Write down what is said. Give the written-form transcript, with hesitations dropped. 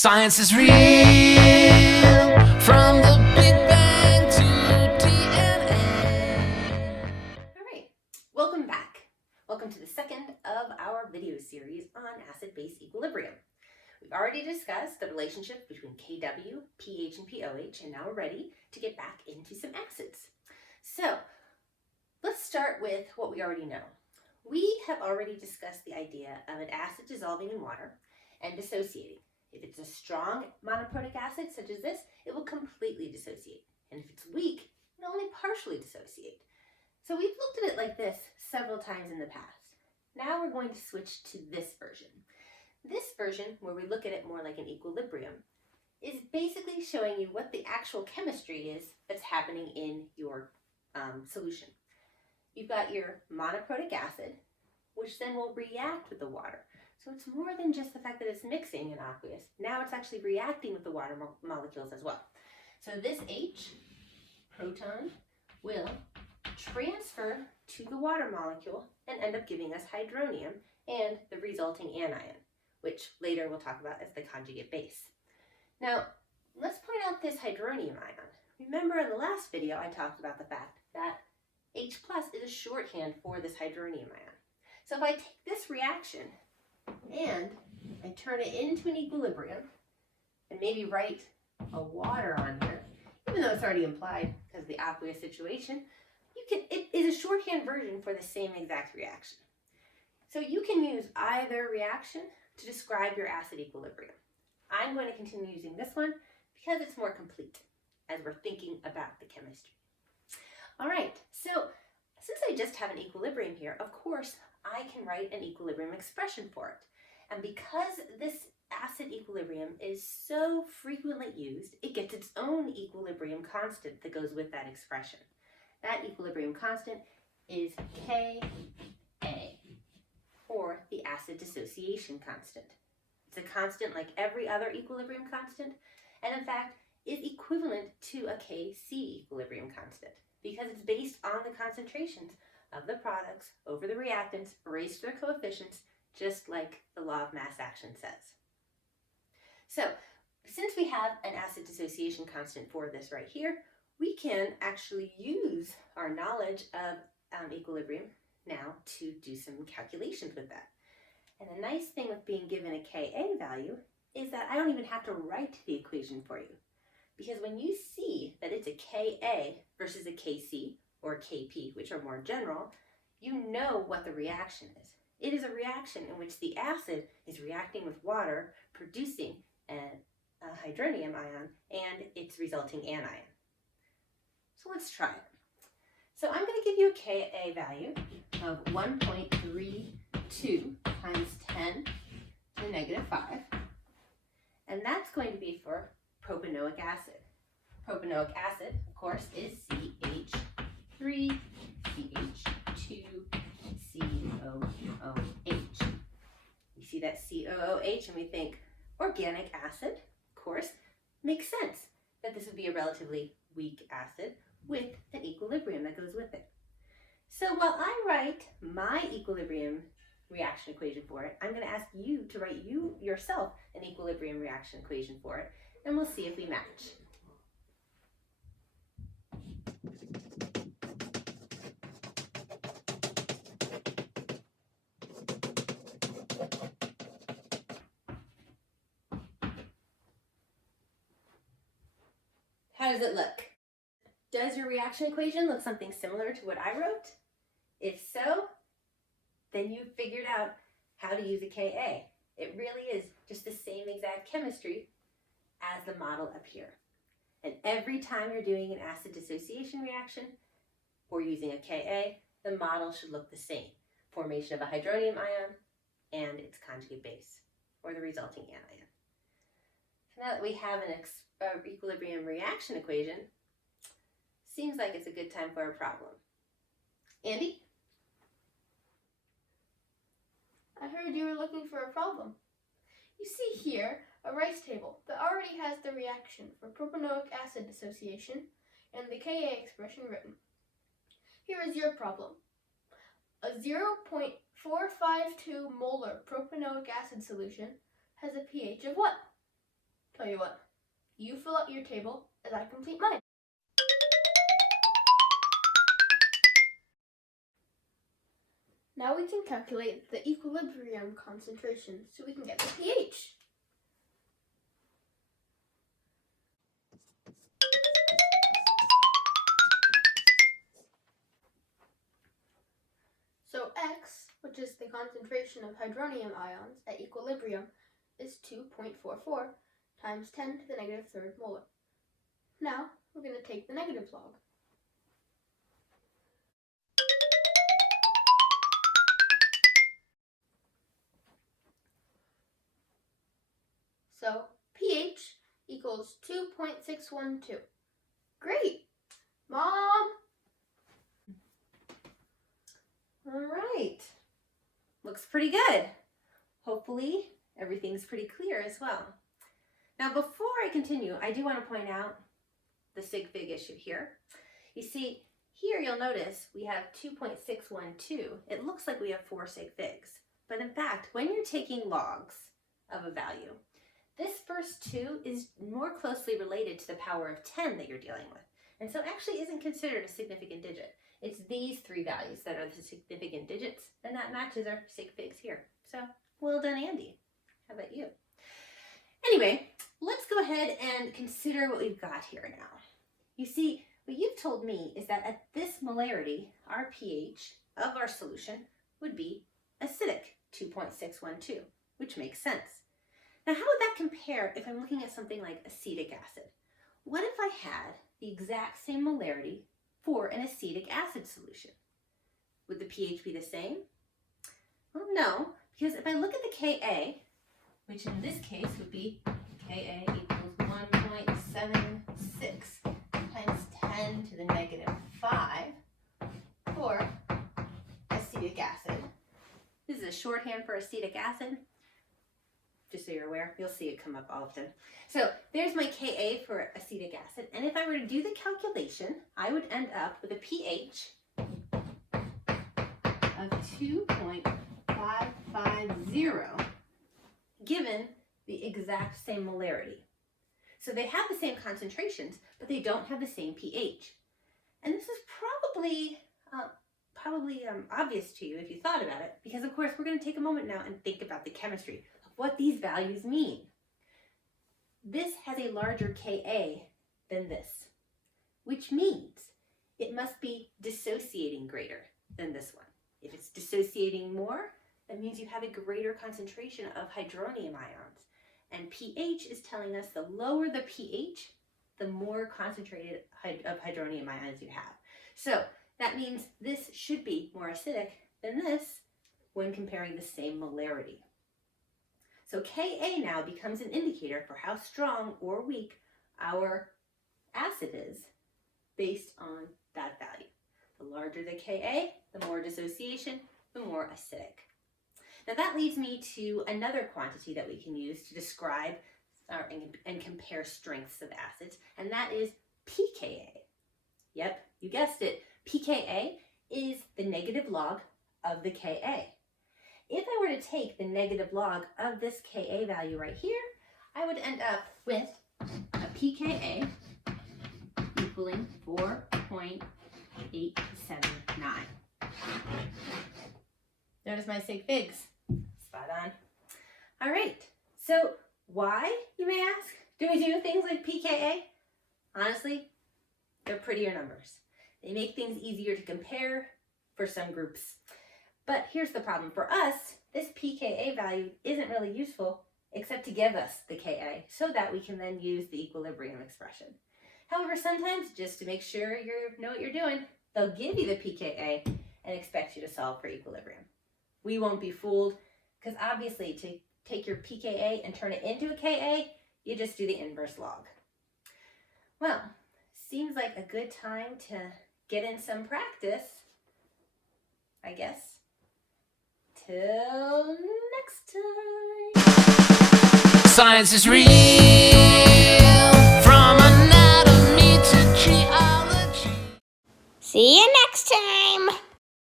Science is real, from the Big Bang to DNA. All right, welcome back. Welcome to the second of our video series on acid-base equilibrium. We've already discussed the relationship between Kw, pH, and pOH, and now we're ready to get back into some acids. So let's start with what we already know. We have already discussed the idea of an acid dissolving in water and dissociating. If it's a strong monoprotic acid, such as this, it will completely dissociate. And if it's weak, it'll only partially dissociate. So we've looked at it like this several times in the past. Now we're going to switch to this version. This version, where we look at it more like an equilibrium, is basically showing you what the actual chemistry is that's happening in your solution. You've got your monoprotic acid, which then will react with the water. So it's more than just the fact that it's mixing in aqueous. Now it's actually reacting with the water molecules as well. So this H, proton, will transfer to the water molecule and end up giving us hydronium and the resulting anion, which later we'll talk about as the conjugate base. Now, let's point out this hydronium ion. Remember in the last video I talked about the fact that H plus is a shorthand for this hydronium ion. So if I take this reaction and I turn it into an equilibrium and maybe write a water on here, even though it's already implied because of the aqueous situation, it is a shorthand version for the same exact reaction. So you can use either reaction to describe your acid equilibrium. I'm going to continue using this one because it's more complete as we're thinking about the chemistry. All right, so since I just have an equilibrium here, of course, I can write an equilibrium expression for it. And because this acid equilibrium is so frequently used, it gets its own equilibrium constant that goes with that expression. That equilibrium constant is Ka, or the acid dissociation constant. It's a constant like every other equilibrium constant, and in fact is equivalent to a Kc equilibrium constant because it's based on the concentrations of the products over the reactants raised to their coefficients, just like the law of mass action says. So since we have an acid dissociation constant for this right here, we can actually use our knowledge of equilibrium now to do some calculations with that. And the nice thing with being given a Ka value is that I don't even have to write the equation for you. Because when you see that it's a Ka versus a Kc, or Kp, which are more general, you know what the reaction is. It is a reaction in which the acid is reacting with water, producing a hydronium ion and its resulting anion. So let's try it. So I'm going to give you a Ka value of 1.32 times 10 to the negative 5. And that's going to be for propanoic acid. Propanoic acid, of course, is CH3, CH2, COOH. We see that COOH and we think organic acid, of course, makes sense that this would be a relatively weak acid with an equilibrium that goes with it. So while I write my equilibrium reaction equation for it, I'm going to ask you to write yourself an equilibrium reaction equation for it, and we'll see if we match. How does it look? Does your reaction equation look something similar to what I wrote? If so, then you've figured out how to use a Ka. It really is just the same exact chemistry as the model up here. And every time you're doing an acid dissociation reaction or using a Ka, the model should look the same. Formation of a hydronium ion and its conjugate base, or the resulting anion. So now that we have an equilibrium reaction equation, seems like it's a good time for a problem. Andy? I heard you were looking for a problem. You see here a rice table that already has the reaction for propanoic acid dissociation and the Ka expression written. Here is your problem. A 0.452 molar propanoic acid solution has a pH of what? Tell you what, you fill out your table as I complete mine. Now we can calculate the equilibrium concentration so we can get the pH. So X, which is the concentration of hydronium ions at equilibrium, is 2.44 times 10 to the negative third molar. Now we're going to take the negative log. So pH equals 2.612. Great! Mom! All right. Looks pretty good. Hopefully everything's pretty clear as well. Now before I continue, I do want to point out the sig fig issue here. You see, here you'll notice we have 2.612. It looks like we have 4 sig figs. But in fact, when you're taking logs of a value, this first 2 is more closely related to the power of 10 that you're dealing with. And so it actually isn't considered a significant digit. It's these 3 values that are the significant digits, and that matches our sig figs here. So, well done, Andy. How about you? Anyway, let's go ahead and consider what we've got here now. You see, what you've told me is that at this molarity, our pH of our solution would be acidic, 2.612, which makes sense. Now, how would that compare if I'm looking at something like acetic acid? What if I had the exact same molarity for an acetic acid solution? Would the pH be the same? Well, no, because if I look at the Ka, which in this case would be Ka equals 1.76 times 10 to the negative 5 for acetic acid. This is a shorthand for acetic acid. Just so you're aware, you'll see it come up often. So there's my Ka for acetic acid, and if I were to do the calculation, I would end up with a pH of 2.550, given the exact same molarity. So they have the same concentrations, but they don't have the same pH. And this is probably obvious to you if you thought about it, because of course we're going to take a moment now and think about the chemistry of what these values mean. This has a larger Ka than this, which means it must be dissociating greater than this one. If it's dissociating more, that means you have a greater concentration of hydronium ions. And pH is telling us the lower the pH, the more concentrated of hydronium ions you have. So that means this should be more acidic than this when comparing the same molarity. So Ka now becomes an indicator for how strong or weak our acid is based on that value. The larger the Ka, the more dissociation, the more acidic. Now that leads me to another quantity that we can use to describe and compare strengths of acids, and that is pKa. Yep, you guessed it. pKa is the negative log of the Ka. If I were to take the negative log of this Ka value right here, I would end up with a pKa equaling 4.879. Notice my sig figs. Spot on. All right, so why, you may ask, do we do things like pKa? Honestly, they're prettier numbers. They make things easier to compare for some groups. But here's the problem. For us, this pKa value isn't really useful except to give us the Ka so that we can then use the equilibrium expression. However, sometimes, just to make sure you know what you're doing, they'll give you the pKa and expect you to solve for equilibrium. We won't be fooled, because obviously to take your pKa and turn it into a Ka, you just do the inverse log. Well, seems like a good time to get in some practice, I guess. Till next time. Science is real, from anatomy to geology. See you next time.